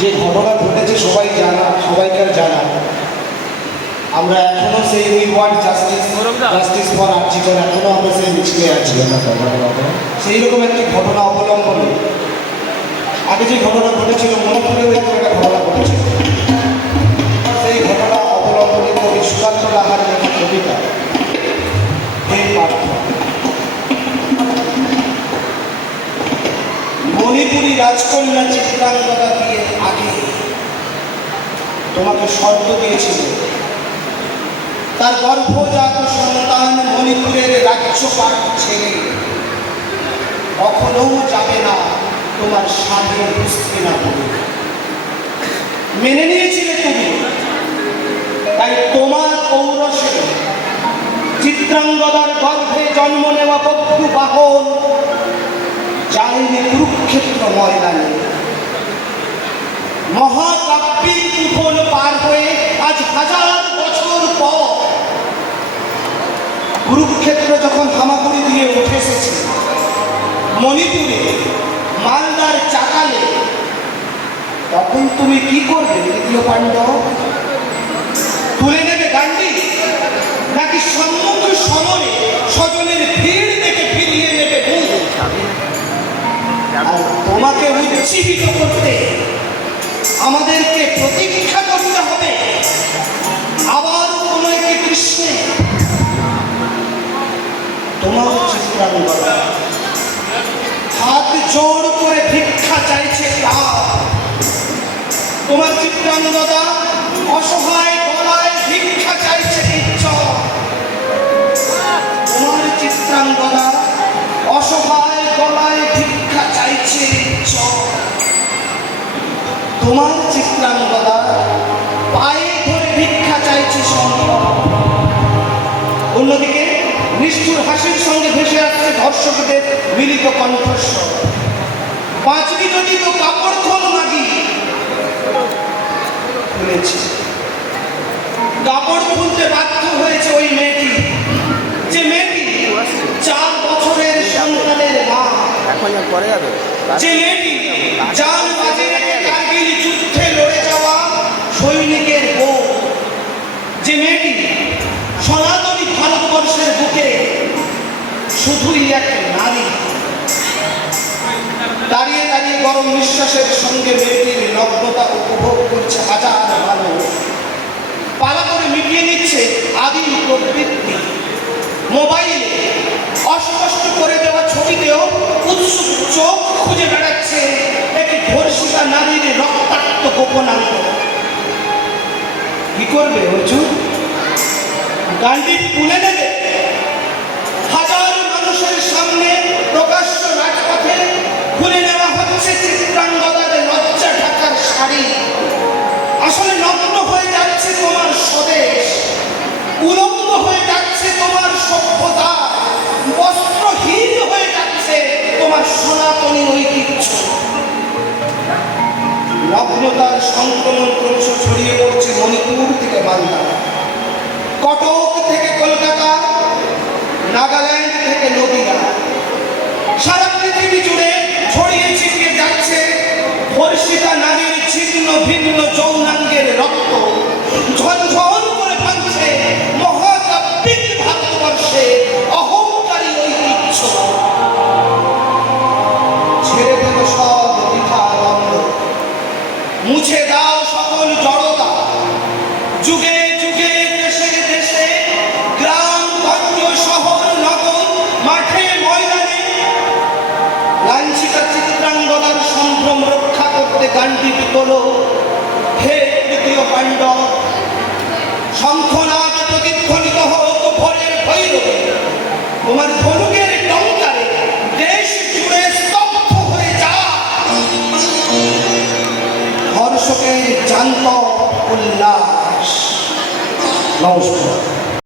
যে ঘটনা ঘটেছে সবাইকার জানা। আমরা এখনো সেই উই ওয়ান্ট জাস্টিস ফর আরজি কর, এখনো আমরা সেই মিছিলে আছি। সেই রকম একটি ঘটনা অবলম্বনে আগে যে ঘটনা ঘটেছিল, মণিপুরেও এরকম একটা ঘটনা ঘটেছিল। সেই ঘটনা অবলম্বনে কবি সুকান্ত লাহার লেখা কবিতা হে পার্থ। মণিপুরী রাজকন্যা চিত্রাঙ্গদা দিয়ে আগে তোমাকে শর্ত দিয়েছিল, তার গর্ভজাত সন্তান মণিপুরের রাজ্যপাট ছেড়ে কখনো যাবে না তোমার স্বাধীন হস্তিনাপুরে। মেনে নিয়েছিলে তুমি, তাই তোমার ঔরসে চিত্রাঙ্গদার গর্ভে জন্ম নেওয়া বধূ বাহন যায়নি কুরুক্ষেত্র ময়দানে। মহাকাব্যিক তুফান পার হয়ে আজ 1000 বছর পর কুরুক্ষেত্র যখন হামাগুড়ি দিয়ে উঠে এসেছে, মণিপুরে মালদার চাকালে, তখন তুমি কি করবে দ্বিতীয় পাণ্ডব? তুলে নেবে গান্ডি, নাকি সম্মুখ সমরে স্বজনের ভিড় দেখে ফিরিয়ে নেবে মুখ? আর তোমাকে উজ্জীবিত করতে আমাদেরকে প্রতীক্ষা করতে হবে আবার কোন একটি কৃষ্ণে। তোমার চিত্রাঙ্গদা হাত জোর করে ভিক্ষা চাইছে, তোমার চিত্রাঙ্গদা অসহায় গলায় ভিক্ষা চাইছে। তোমার চিত্রাঙ্গদা অসহায় গলায় ভিক্ষা চাইছে। তোমার চিত্রাঙ্গদা পায়ে ধরে ভিক্ষা চাইছে সম্ভব। অন্যদিকে নিষ্ঠুর হাসির সঙ্গে ভেসে আসছে ধর্ষকদের মিলিত কণ্ঠস্বর। বাঁচবি যদি তো কাপড় খোল মাগি। খুলেছে, কাপড় খুলতে বাধ্য হয়েছে ওই মেয়েটি, যে মেয়েটি 4 বছরের সন্তানের মা, যে মেয়েটি জান বাজি রেখে কার্গিল যুদ্ধে লড়ে যাওয়া সৈনিকের বউ, যে মেয়েটি সনাতনী ভারতবর্ষের বুকে শুধুই এক নারী। দাঁড়িয়ে দাঁড়িয়ে গরম নিঃশ্বাসের সঙ্গে মেয়েটির নগ্নতা উপভোগ করছে হাজার মানুষ। পালা করে মিটিয়ে নিচ্ছে আদিম প্রবৃত্তি। মোবাইলে অস্পষ্ট করে দেওয়া ছবিতেও উৎসুক চোখ খুঁজে বেড়াচ্ছে একটি ধর্ষিতা নারীর রক্তাক্ত গোপনাঙ্গ। কি করবে হুজুর? গান্ডি তুলে নেবে? হাজার মানুষের সামনে প্রকাশ্য রাজপথে খুলে নেওয়া হচ্ছে চিত্রাঙ্গদার লজ্জা ঢাকার শাড়ি। আসলে নগ্ন হয়ে যাচ্ছে তোমার স্বদেশ, উলঙ্গ হয়ে যাচ্ছে তোমার সভ্যতা, বস্ত্রহীন হয়ে যাচ্ছে তোমার সনাতনী ঐতিহ্য। নগ্নতার সংক্রমণ ক্রমশ ছড়িয়ে পড়ছে মণিপুর থেকে মালদা, কটক থেকে কলকাতা, নাগাল্যান্ড থেকে নদীয়া। সারা পৃথিবী জুড়ে ছড়িয়ে ছিটিয়ে যাচ্ছে ধর্ষিতা নারীর ছিন্ন ভিন্ন যৌনাঙ্গের রক্ত। ঝনঝন করে ভাঙছে মহাকাব্যিক ভারতবর্ষে অহংকারী ঐতিহ্য। ছেড়ে ফেলো সব দ্বিধা দ্বন্দ্ব, মুছে দাও সকল জড়তা। যুগে যুগে দেশে দেশে গ্রাম গঞ্জ শহর নগর মাঠে ময়দানে লাঞ্ছিতা চিত্রাঙ্গদার সম্ভ্রম রক্ষা করতে গানটি তোলো হে তৃতীয় পাণ্ডব। শঙ্খনাদ প্রতিধ্বনিত হোক ভোরের ভৈরবে, তোমার ধনুকে